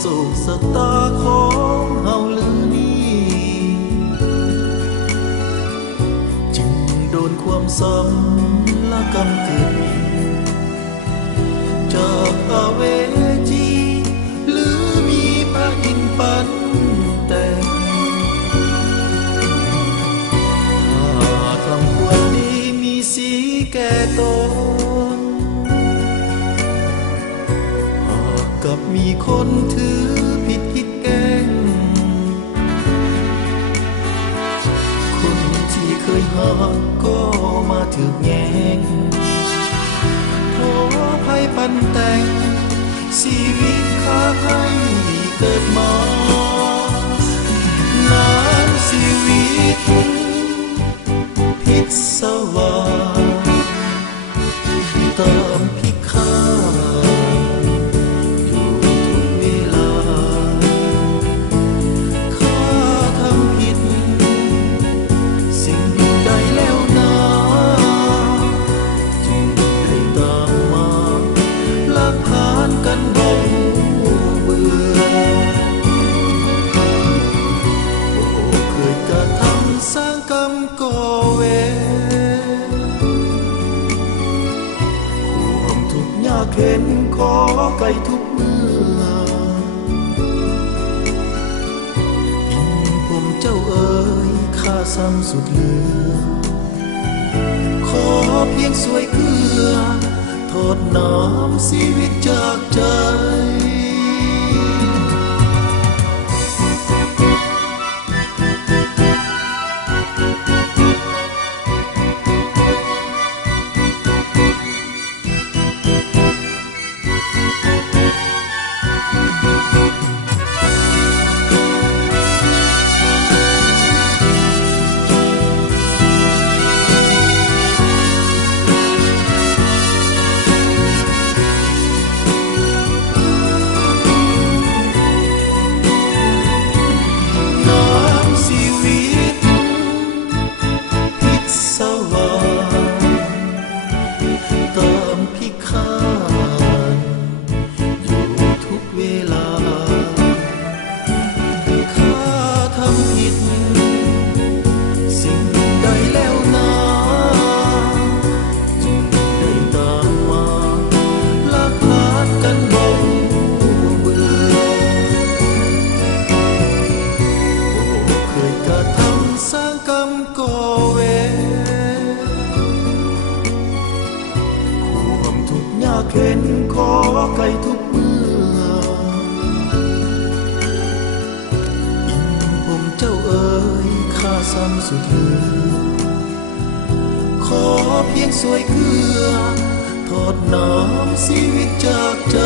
โศกสตาของเฮาลือนี้จึงโดนความซ้ำละกำเกิดมีจากอาเวจีหรือมีพระอินทร์ปันแต่งถ้าทำควรดีมีสีแก่ตนกับมีคนถือผิดคิดแกล้งคนที่เคยหาก็มาถือแย่งโทษภัยปันแต่งชีวิตข้าให้เกิดมานานชีวิตพิศวาสตามพิฆาเห็นขอไก่ทุกเมื่ออินผมเจ้าเอ๋ยข้าซ้ำสุดเหลือขอเพียงสวยเกลือทอดน้ำชีวิตจากใจเห็นขอไก่ทุกเมื่ออินผมเจ้าเอ๋ยข้าซ้ำสุดเหลือขอเพียงสวยเกลือทอดน้ำชีวิตจากใจ